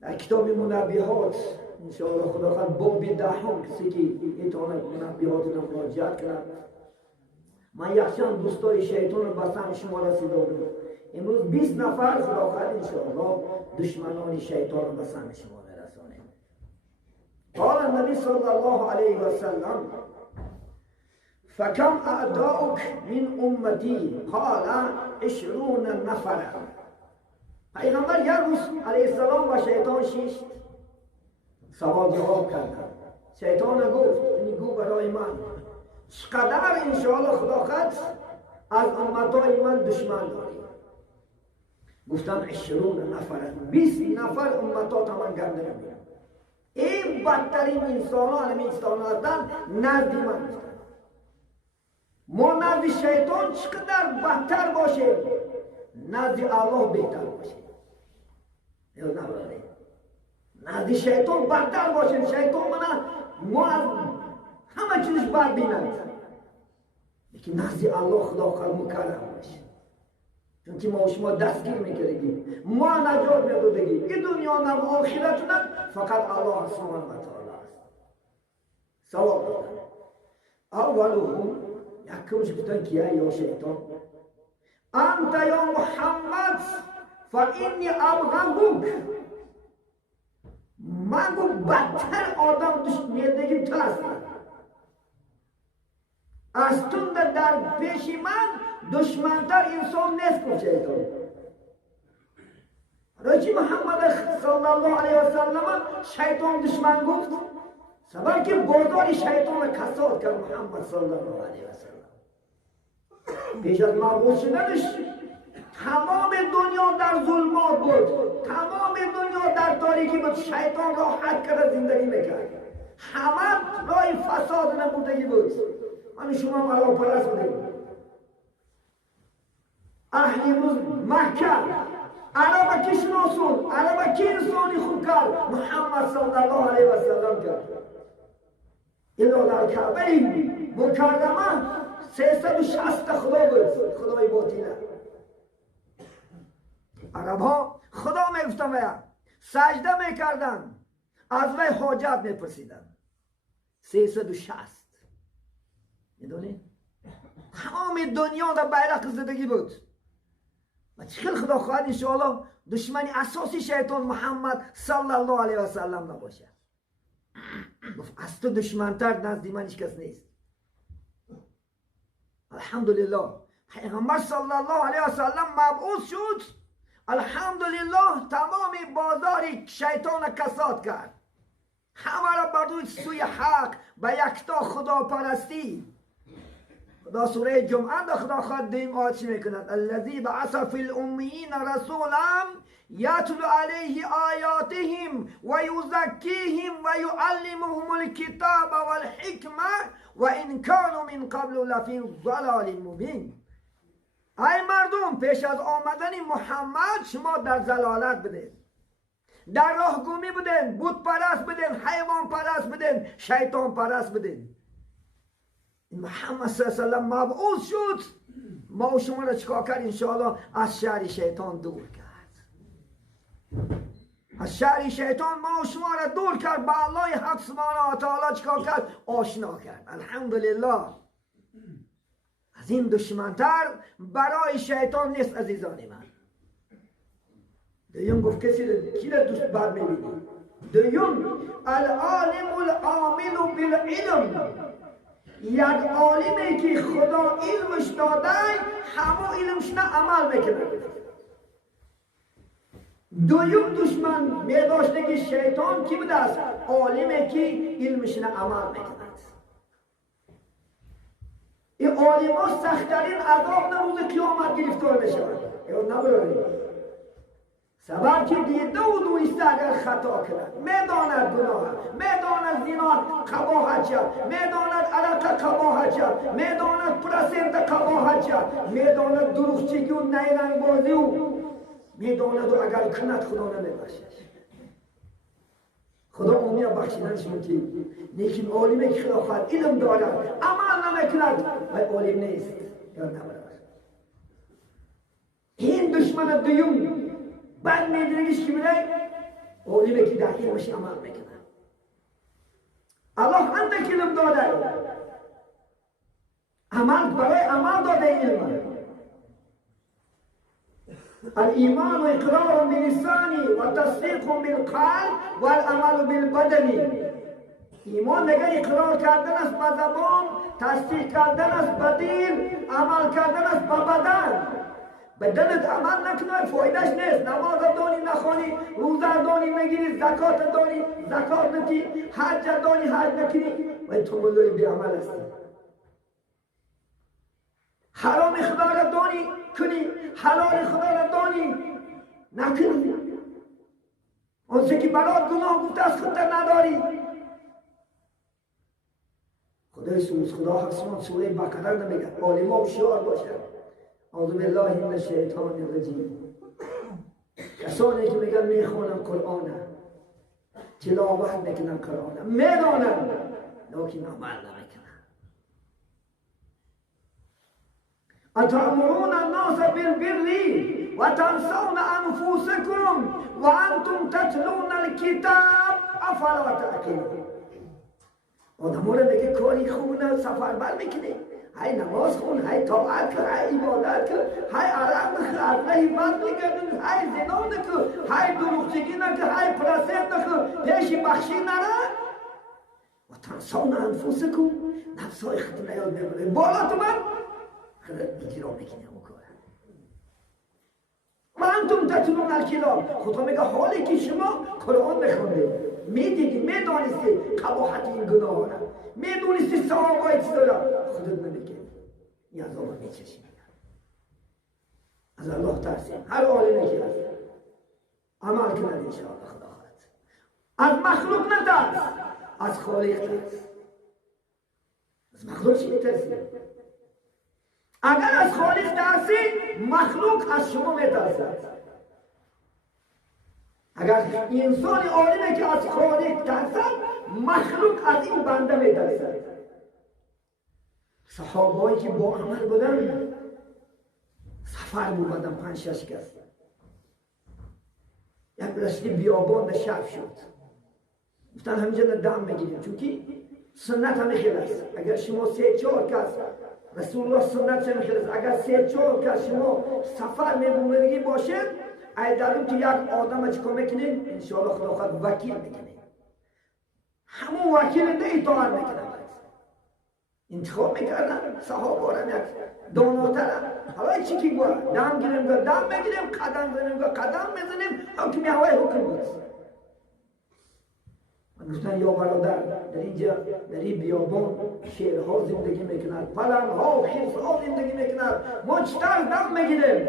در کتاب منبهات انشاءالله خدا خواهد باب 10 کسی که ایتونه منبهات رو مراجعت کرد. من یکشان دوستای شیطان رو بسن شما رسیده بودم. امروز 20 نفر خدا خواهد انشاءالله دشمنان شیطان رو بسن شما میرسانه. قال النبی صلی الله علیه و سلم فکم اعداؤک من امتی قال 20 نفر. پیغمبر یک روز علیه السلام با شیطان شیشت سوال جواب کرد. شیطان گفت گو برای من چقدر انشاءالله خدا خواهد از امتای من دشمن داری؟ گفتم 20 نفر، 20 نفر امتات من گردن میرم. این بدترین انسانان هستند نزد من. ما نزد شیطان چقدر بدتر باشیم نزد الله بهتر باشیم. نزد شیطان بدتر باشیم. شیطان ما از همه چیزش بد بینند، لیکن نزد الله خدا خواهد مکرم باشیم. چون که ما شما دستگیر میکردیم، ما نجات میدادیم. این دنیا نه و آخرت نه، فقط الله سبحانه و تعالی است. سوال دادن اولهم یکمش گفتن کیه یا شیطان؟ انت یا محمد فانی ابغضک. من گفت بدتر آدم میدگیم تو هستم. از تو در پیش من دشمنتر انسان نیست. گفت شیطان. راجی محمد صلی الله علیه و سلم شیطان دشمن گفت، سبب که بازار شیطان کساد کرد محمد صلی الله علیه و سلم. پیش از مبعوث شدنش تمام دنیا در ظلمات بود، تمام دنیا در تاریکی بود. شیطان راحت کرد زندگی میکرد، همه راه فساد نبودگی بود. من شما ملا پرست بودیم. اهل مکه عرب کی شناسون؟ عرب کی انسانی خوب کرد؟ محمد صلی الله علیه و سلم کرد. اینو در کعبه مکرمه 360 خدا بود، خدای باطنه. عرب ها خدا میگفتن ویا سجده میکردن، از وی حاجت میپرسیدن. 360 میدونی؟ تمام دنیا در بیرق زدگی بود. و چخیل خدا خواهد انشاءالله دشمنی اساسی شیطان محمد صلی الله علیه و سلم نباشه. گفت از تو دشمنتر نزدی من هیچ کس نیست. الحمدلله پیغمبر صلی الله علیه و سلم مبعوث شد. الحمدلله تمام بازاری شیطان کساد کرد. همه را بردوید سوی حق به یکتا خدا پرستی. خدا سوره جمعه دا خدا خواهد دیم آیت میکند الذی بعث فی الامیین رسولا یتلو علیه آیاتهم و یزکیهم و یعلمهم الکتاب والحکمه و ان کانوا من قبل لفی ضلال مبین. ای مردم، پیش از آمدن محمد شما در ضلالت بودید، در راهگمی بودین، بت پرست بودین، حیوان پرست بودین، شیطان پرست بودین. محمد صلی الله علیه و سلم مبعوث شد، ما و شما را چکار کرد؟ انشاءالله از شر شیطان دور کرد. از شر شیطان ما و شما را دور کرد، با الله حق سبحانه و تعالی چکار کرد؟ آشنا کرد. الحمدلله. از این دشمنتر برای شیطان نیست عزیزان من. دیون گفت کسی کی را دوست بر میبینی؟ دیون العالم العامل بالعلم. یک عالمی که خدا علمش داده همه علمش نه عمل میکنه. دویم دشمن میداشته که شیطان کی بوده است؟ عالمی که علمش نه عمل میکنه. این عالم ها سختترین عذاب روز قیامت گرفتار میشوند. یاد نبرید. سبب که دیده و دویسته اگر خطا کرد، میداند گناه، میداند زنا قباحت شد، میداند عرق قباحت شد، میداند پرسنت قباحت شد، میداند دروغچگی و نیرنگ بازی و میداند و اگر کند خدا نمیبخشد. خدا امید بخشیدنش میکنه. لیکن عالمی که خدا خواهد علم دارد عمل نمیکند ولی عالم نیست. یاد نبرد. این دشمن دوم بعد میدونیش کی بوده؟ علمی که در علمش عمل میکنه. الله اندک علم داده، عمل برای عمل داده علم. الایمان اقرار باللسان و تصدیق بالقلب و العمل بالبدن. ایمان میگه اقرار کردن است به زبان، تصدیق کردن است به دل، عمل کردن است به بدن. بدنت عمل نکنه فایدهش نیست. نماز دانی نخوانی، روزه دانی نگیری، زکات دانی زکات نتی، حج دانی حج نکنی و تو مولای بی عمل هستی. حرام خدا را دانی کنی، حلال خدا را دانی نکنی. آنچه که برات گناه گفته است خودت نداری. خدای سوز خدا حسنان سوره بقره نمیگه. عالم ها هوشیار باشد. اعوذ بالله من الشیطان الرجیم. کسانی که میگن میخونن قرآن، تلاوت میکنن قرآن، میدانن لیکن عمل نمیکنن. اتأمرون الناس بالبر و تنسون انفسکم و انتم تتلون الکتاب افلا تعقلون. آدم را میگه کاری خونه سفر بر میکنه، های نماز خون، های طاعت کن، های عبادت کن، های عرق نکن، عرقه بد میگردن، های زنا نکن، های دروغجگی نکن، های پرسید نکن، پیش بخشی نره. و تنسون انفسکم، نفسای خود نیاد ببره بالا تو من خود اجرا میکنه اون کاره. و انتم تتلون الکتاب. خدا میگه حالی که شما قرآن بخونده، میدیدی، میدانستی قباحت این گناه ها را، میدونستی ثوابای چیز را، خودت نمیگه این عذاب میچشی. از الله ترسیم. هر عالمی که هست عمل کنن انشاءالله. خدا خواهد از مخلوق نترس، از خالق ترس. از مخلوق چی میترسی؟ اگر از خالق ترسی مخلوق از شما میترسد. اگر انسان عالمه که از خالق ترسد، مخلوق از این بنده میترسد. صحابهایی که با عمل بودن سفر بودن 5-6 کس، یک رشته بیابان شب شد. گفتن همینجا دم میگیریم، چونکه سنت همه خیلی است. اگر شما 3-4 کس، رسول الله سنت همه خیلی است، اگر 3-4 کس شما سفر میبونگی باشید، ای داریم که یک آدم چکا میکنیم انشاءالله خدا خواهد وکیل میکنیم. همون وکیل ده اطاعت میکنم. انتخاب میکردن صحابه را یک داناتر. حالا چی که گوه دم گیریم گوه دم میگیریم، قدم زنیم گوه قدم میزنیم، حکمی هوای حکم بود. گفتن یا برادر در اینجا در این بیابان شیرها زندگی میکنند، پلنگها و خرسها زندگی میکنند، ما چطور دم میگیریم؟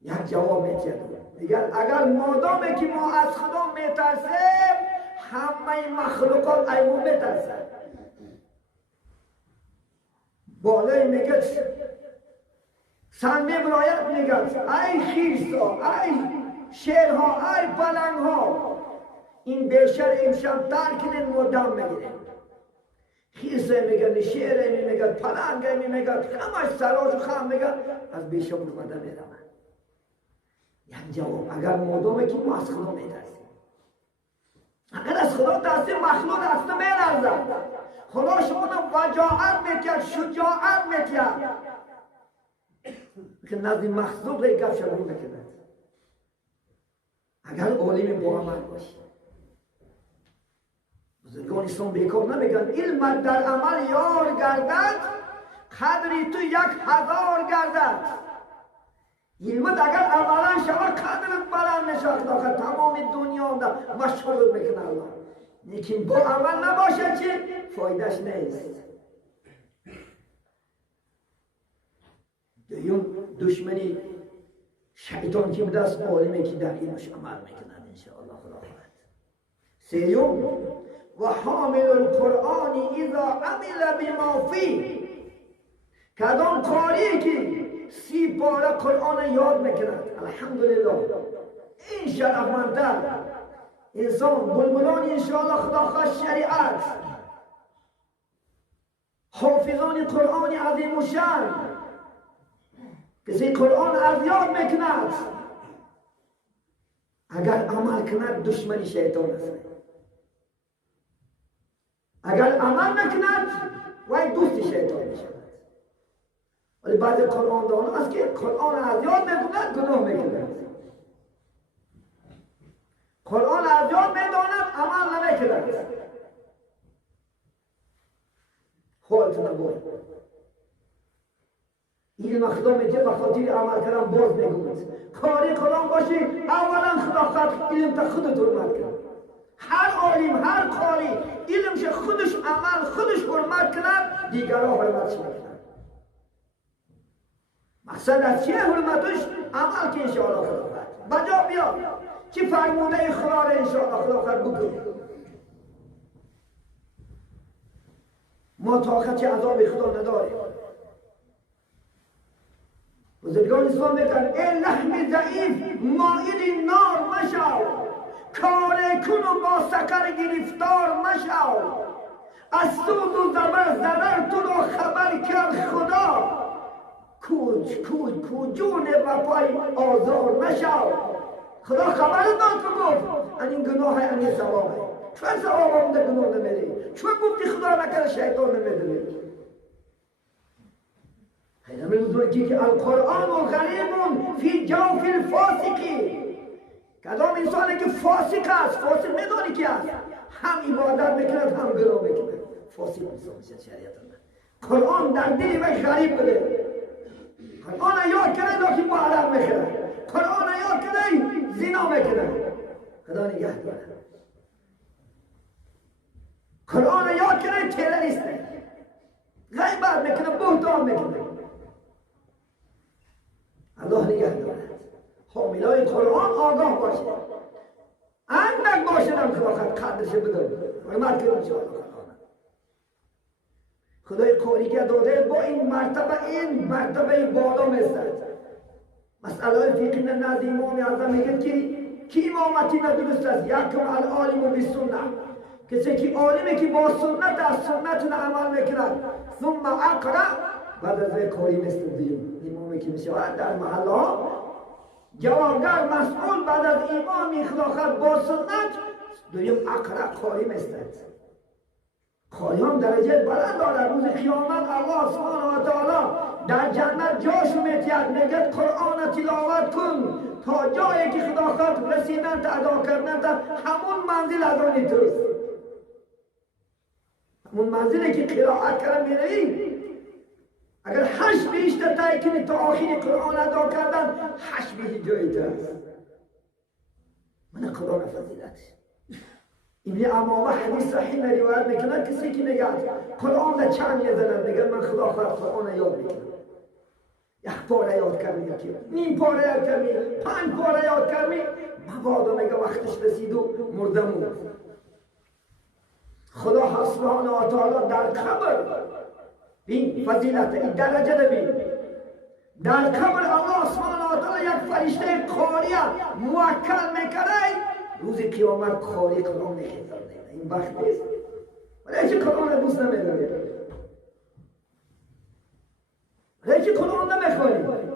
یک جواب میتید دیگر اگر مادامی که ما از خدا میترسیم، همه مخلوقات ایمو میترسن. بالای میگه سن میبرایت میگه ای خیرسا، ای شیرها، ای پلنگها، این بیشتر امشب ترکنین ما دم میگیریم. خیرسه میگه، شیره میگه، پلنگه میگه، همه سراج و خم میگه، از بیشتر برمده میرم. یک جواب اگر مادامی که ما از خدا میترسیم، اگر از خدا ترسیم مخلوق اصلا میلرزد. خدا شما وجاعت میکرد، شجاعت میکرد که نزد مخلوق ای گفت شروع میکنه. اگر عالم با عمل باشی، بزرگان اسلام بیکار نمیگن علم در عمل یار گردد، قدری تو 1000 گردد. علمت اگر عملا شود قدرت بلند نشد، داخل تمام دنیا مشهور میکنه الله. لیکن با عمل نباشه چی؟ فایدهش نیست. دوم دشمنی شیطان که بوده است، عالمی که در اینش عمل میکنند انشاءالله خدا خواهد. سیوم و حامل القرآن اذا عمل بما فی، کدام قاری که 30 پاره قرآن یاد میکنند، الحمدلله این شرفمندتر انسان بلبلان انشاءالله خدا خواهد شریعت، حافظان قرآن عظیم و شان، کسی قرآن از یاد میکند اگر عمل کند دشمنی شیطان است. اگر عمل نکند وای دوست شیطان میشود. ولی بعضی قرآن دانا است که قرآن از یاد میدوند گناه میکند. قرآن از یاد میداند عمل نمیکند. خودت نبود. علم خدا میگه بخاطر عمل کردن باز میگوید. کاری قرآن باشی اولا خدا خود علم تا خودت حرمت کن. هر عالم هر قاری علمش خودش عمل خودش حرمت کند دیگران حرمتش میکنند. مقصد از چیه حرمتش؟ عمل که انشاءالله خدا خود بجا بیا که فرموده خدا را انشاءالله خدا خود بکنید. ما طاقت عذاب خدا نداریم. بزرگان اسلام میگن ای لحم ضعیف مایل نار مشو، کار کن و با سکر گرفتار مشو، از سود و ضرر تو را خبر کرد خدا، جون و پای آزار مشو. خدا خبر داد که گفت این گناه این ثوابه. چون ثواب آمده گناه نمیری؟ چون گفتی خدا نکنه شیطان نمیدونی؟ پیغمبر بزرگی که القرآن و غریب فی جوف الفاسقی، کدام انسانی که فاسق است، فاسق میدانی که است، هم عبادت میکند هم گناه میکند، فاسق انسان میشه شریعت الله. قرآن در دل و غریب بده. قرآن یاد کنه که محرم میکنه، قرآن یاد کنه زنا میکنه، خدا نگه داره. قرآن یاد کنه تروریست غیبت میکنه، بهتان میکنه، الله نگه دارد. حاملای قرآن آگاه باشه، اندک باشه هم خدا قدرش بداره. حرمت کنیم انشاءالله. خدای کاری که داده با این مرتبه بالا میستد. مسئله فقهی نزد امام اعظم میگه که امامتی ندرست است. یکم العالم بالسنه، کسی که عالمه که با سنت از سنت عمل میکند، ثم اقرا، بعد از کاری میستدیم امامی که میشود در محله ها جوابگر مسئول بعد از امام خلاقت با سنت دویم اقرا کاری میستد. کاری هم درجه بلند دارد. روز قیامت الله سبحانه و تعالی در جنت جاشو میتید، میگه قرآن تلاوت کن تا جایی که خدا خواهد رسیدن تا ادا کردن تا همون منزل از آنی توست. همون منزلی که قرائت کردن میروی، اگر 8 بیشتر تایی کنی تا آخری قرآن ادا کردن 8 بیشتر جایی تو هست. من قرآن فضیلت ابن امامه حدیث صحیح روایت میکنه، کسی که میگه قرآن را چند میزنن، میگه من خدا خواهد قرآن یاد میکنم. 1 پاره یاد کردی، نیم پاره یاد کردی، 5 پاره یاد کردی، مبادا میگه وقتش رسید و مردمون. خدا سبحانه و تعالی در قبر این فضیلت این درجه ببین. در قبر الله سبحانه و تعالی یک فرشته قاری موکل میکنه، روز قیامت قاری قرآن میخوانه. این بخت نیست، ولی چه قرآن دوست نمیداره، ولی چه قرآن نمیخوانی.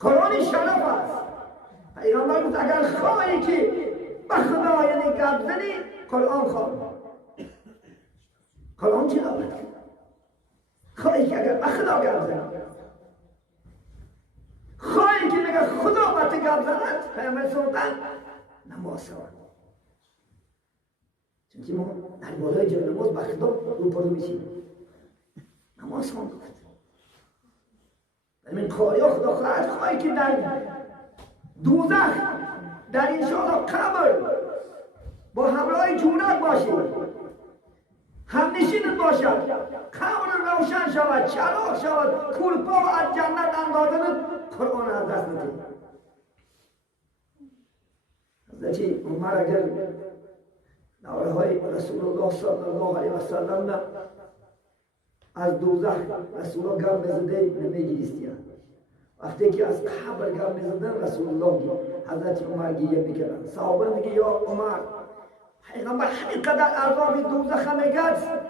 قرآن شرف است. پیغمبر گفت اگر خواهی که به خدا یعنی گپ زنی قرآن خوان. قرآن تلاوت کن. خواهی که اگر به خدا گپ زنی، خواهی که میگه خدا به تو گپ زند، پیغمبر سلطان نماز خوان. چونکه ما در بالای جای نماز به خدا روبرو میشیم، نماز خوان گفت. من کاری خدا خواهی که در دوزخ در انشاءالله قبر با همراه جونت باشید، همنشینت باشد، قبر روشن شود، چراغ شود، کولپا و از جنت اندازنت، قرآن از دست ندید. حضرت عمر اگر نوره های رسول الله صلی الله علیه و سلم از دوزخ رسول الله گم بزده نمیگیستیان. وقتی که از قبر گم میزدن رسول الله حضرت عمر گیه میکردن. صحابه میگه یا عمر پیغمبر همین قدر عذاب دوزخ میگد